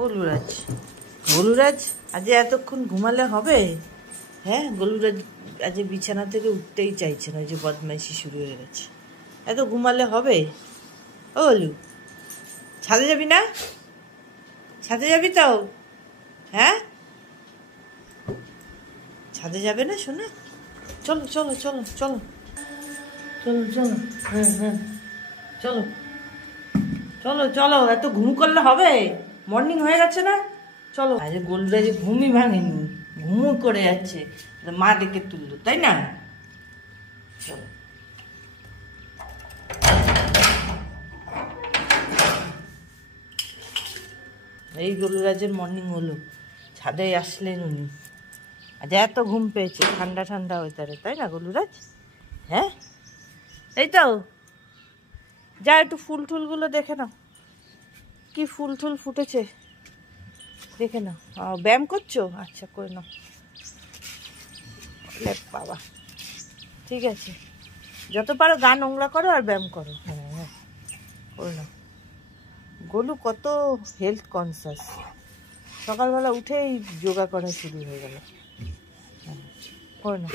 গোলুরাজ গোলুরাজ আজ এতক্ষণ ঘুমালে হবে? হ্যাঁ, গোলুরাজ আজ বিছানা থেকে উঠতেই চাইছে না, যে বদমাইশি শুরু হয়ে গেছে। এত ঘুমালে হবে? ও গোলু, ছাদে যাবি না? ছাদে যাবি তো? হ্যাঁ, ছাদে যাবে না শোনা? চলো চলো চলো চলো চলো চলো, হ্যাঁ হ্যাঁ, চলো চলো চলো। এত ঘুম করলে হবে? মর্নিং হয়ে গেছে না? চলো। আজ গোলুরাজ ঘুমই ভাঙেনি, ঘুমও করে যাচ্ছে, মা ডেকে তুললো, তাই না? চলো। এই গোলুরাজের মর্নিং হলো, ছাদে আসলেন উনি। আজ এত ঘুম পেয়েছে ঠান্ডা ঠান্ডা ওয়েদারে, তাই না গোলুরাজ? হ্যাঁ, এই তো যা একটু ফুল টুলগুলো দেখে নাও, কি ফুল টুল ফুটেছে দেখে নাও। ব্যায়াম করছো? আচ্ছা, করে নাও। বাবা, ঠিক আছে, যত পারো গা নোংরা করো আর ব্যায়াম করো। হ্যাঁ হ্যাঁ, করে নাও। গোলু কত হেলথ কনসাস, সকালবেলা উঠেই যোগা করা শুরু হয়ে গেল। হ্যাঁ, করে নাও।